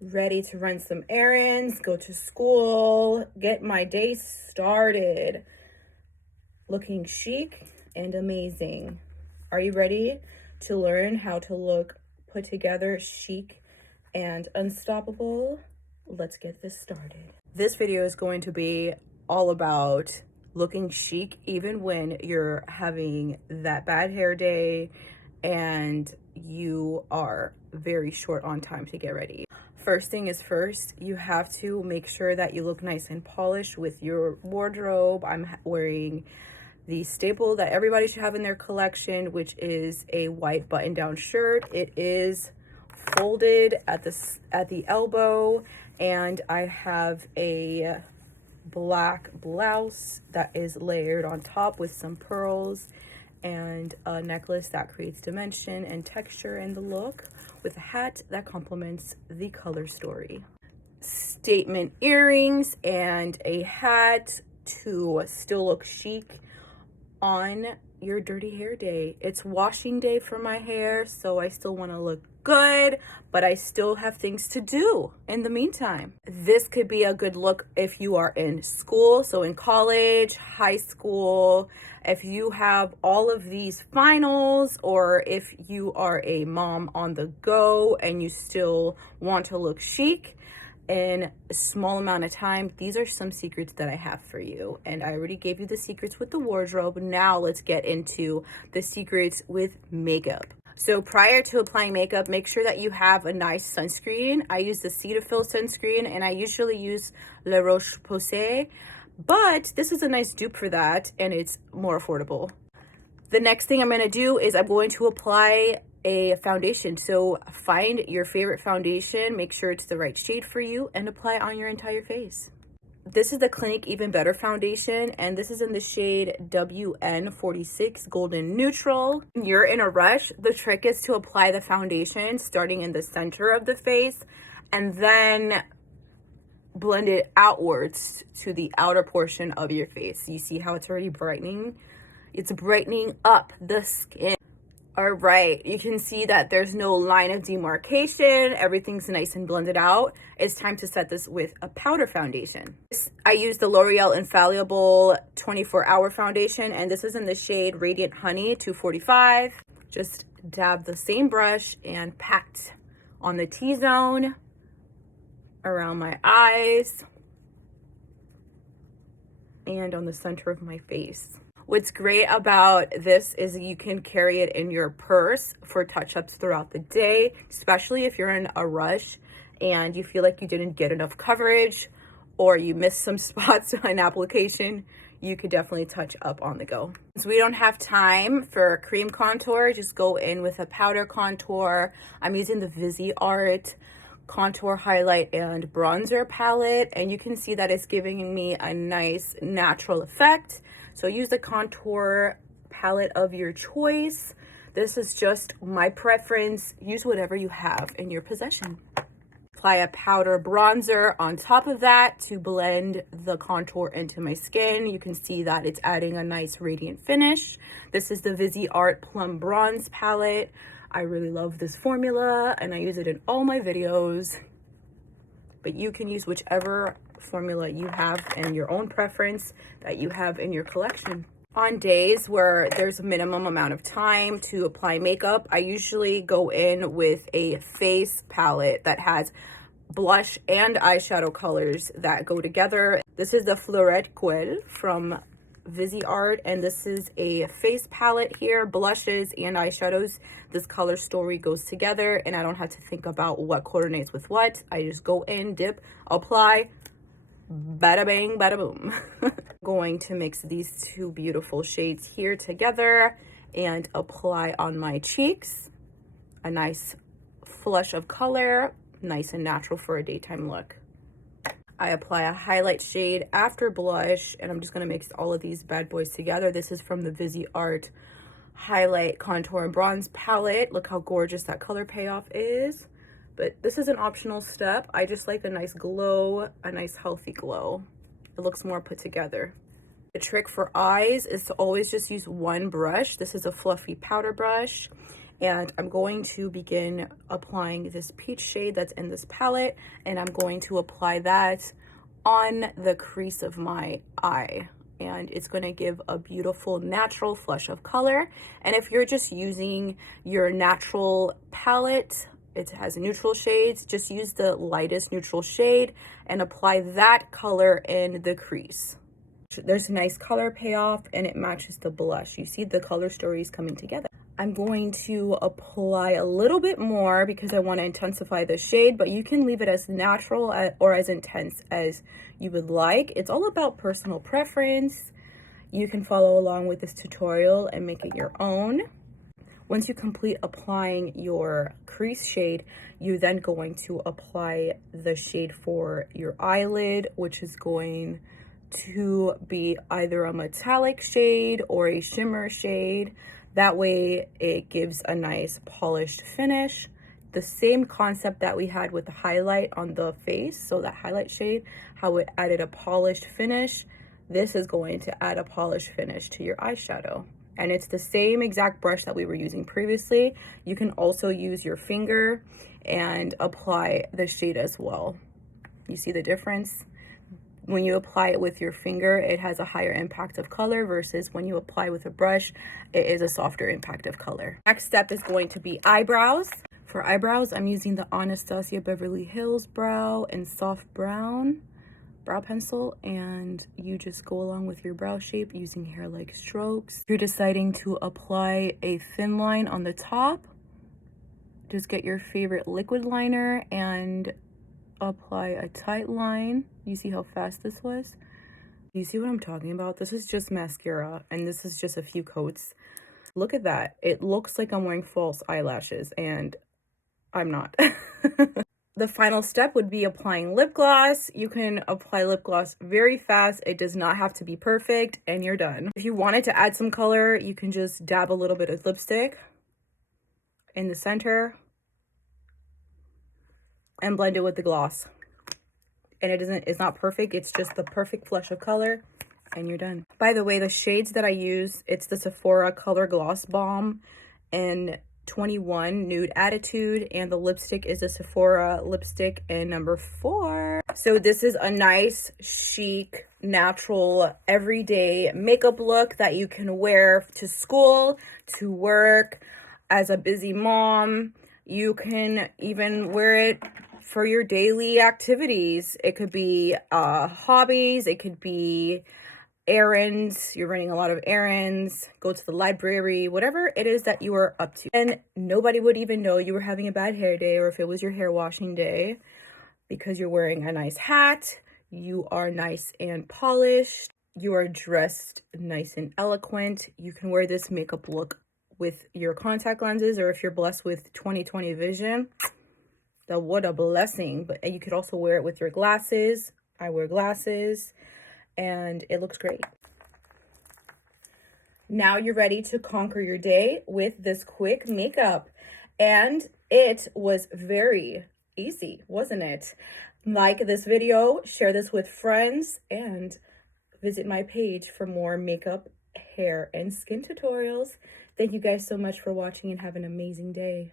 ready to run some errands, go to school, get my day started looking chic and amazing. Are you ready to learn how to look put together, chic, and unstoppable? Let's get this started. This video is going to be all about looking chic even when you're having that bad hair day and you are very short on time to get ready. First thing is first, you have to make sure that you look nice and polished with your wardrobe. I'm wearing the staple that everybody should have in their collection, which is a white button-down shirt. It is folded at the elbow, and I have a black blouse that is layered on top with some pearls and a necklace that creates dimension and texture in the look, with a hat that complements the color story. Statement earrings and a hat to still look chic on your dirty hair day. It's washing day for my hair, so I still want to look good, but I still have things to do in the meantime. This could be a good look if you are in school, so in college, high school, if you have all of these finals, or if you are a mom on the go and you still want to look chic in a small amount of time. These are some secrets that I have for you, and I already gave you the secrets with the wardrobe. Now let's get into the secrets with makeup. So prior to applying makeup, make sure that you have a nice sunscreen. I use the Cetaphil sunscreen, and I usually use La Roche-Posay, but this is a nice dupe for that, and it's more affordable. The next thing I'm going to do is I'm going to apply a foundation. So find your favorite foundation, make sure it's the right shade for you, and apply it on your entire face. This is the Clinique Even Better foundation, and this is in the shade WN46 Golden Neutral. When you're in a rush, the trick is to apply the foundation starting in the center of the face and then blend it outwards to the outer portion of your face. You see how it's already brightening? It's brightening up the skin. All right, you can see that there's no line of demarcation. Everything's nice and blended out. It's time to set this with a powder foundation. I use the L'Oreal Infallible 24-hour foundation, and this is in the shade Radiant Honey 245. Just dab the same brush and pat on the T-zone, around my eyes, and on the center of my face. What's great about this is you can carry it in your purse for touch-ups throughout the day, especially if you're in a rush and you feel like you didn't get enough coverage or you missed some spots on application. You could definitely touch up on the go. So we don't have time for a cream contour, just go in with a powder contour. I'm using the Viseart contour, highlight, and bronzer palette, and you can see that it's giving me a nice natural effect. So use the contour palette of your choice. This is just my preference. Use whatever you have in your possession. Apply a powder bronzer on top of that to blend the contour into my skin. You can see that it's adding a nice radiant finish. This is the Viseart Plum Bronze palette. I really love this formula and I use it in all my videos, but you can use whichever formula you have and your own preference that you have in your collection. On days where there's a minimum amount of time to apply makeup, I usually go in with a face palette that has blush and eyeshadow colors that go together. This is the FLEURETTE from Viseart, and this is a face palette here, blushes and eyeshadows. This color story goes together and I don't have to think about what coordinates with what. I just go in, dip, apply, bada bang, bada boom. Going to mix these two beautiful shades here together and apply on my cheeks. A nice flush of color, nice and natural for a daytime look. I apply a highlight shade after blush, and I'm just going to mix all of these bad boys together. This is from the Viseart Highlight Contour and Bronze palette. Look how gorgeous that color payoff is. But this is an optional step. I just like a nice glow, a nice healthy glow. It looks more put together. The trick for eyes is to always just use one brush. This is a fluffy powder brush, And I'm going to begin applying this peach shade that's in this palette, and I'm going to apply that on the crease of my eye. And it's going to give a beautiful natural flush of color. And if you're just using your natural palette, it has neutral shades, just use the lightest neutral shade and apply that color in the crease. There's a nice color payoff and it matches the blush. You see the color stories coming together. I'm going to apply a little bit more because I want to intensify the shade, but you can leave it as natural or as intense as you would like. It's all about personal preference. You can follow along with this tutorial and make it your own. Once you complete applying your crease shade, you're then going to apply the shade for your eyelid, which is going to be either a metallic shade or a shimmer shade. That way it gives a nice polished finish. The same concept that we had with the highlight on the face, so that highlight shade, how it added a polished finish, this is going to add a polished finish to your eyeshadow. And it's the same exact brush that we were using previously. You can also use your finger and apply the shade as well. You see the difference? When you apply it with your finger, it has a higher impact of color versus when you apply with a brush, it is a softer impact of color. Next step is going to be eyebrows. For eyebrows, I'm using the Anastasia Beverly Hills Brow in soft brown brow pencil, and you just go along with your brow shape using hair-like strokes. If you're deciding to apply a thin line on the top, just get your favorite liquid liner and apply a tight line. You see how fast this was? You see what I'm talking about? This is just mascara and this is just a few coats. Look at that. It looks like I'm wearing false eyelashes and I'm not. The final step would be applying lip gloss. You can apply lip gloss very fast. It does not have to be perfect and you're done. If you wanted to add some color, you can just dab a little bit of lipstick in the center and blend it with the gloss. And it's not perfect, it's just the perfect flush of color and you're done. By the way, the shades that I use, it's the Sephora Color Gloss Balm in 21 Nude Attitude, and the lipstick is a Sephora lipstick in number 4. So this is a nice, chic, natural, everyday makeup look that you can wear to school, to work, as a busy mom. You can even wear it for your daily activities. It could be hobbies, it could be errands, you're running a lot of errands, go to the library, whatever it is that you are up to. And nobody would even know you were having a bad hair day or if it was your hair washing day because you're wearing a nice hat, you are nice and polished, you are dressed nice and eloquent. You can wear this makeup look with your contact lenses, or if you're blessed with 20/20 vision, what a blessing. But you could also wear it with your glasses. I wear glasses and it looks great. Now you're ready to conquer your day with this quick makeup. And it was very easy, wasn't it? Like this video, share this with friends, and visit my page for more makeup, hair, and skin tutorials. Thank you guys so much for watching and have an amazing day.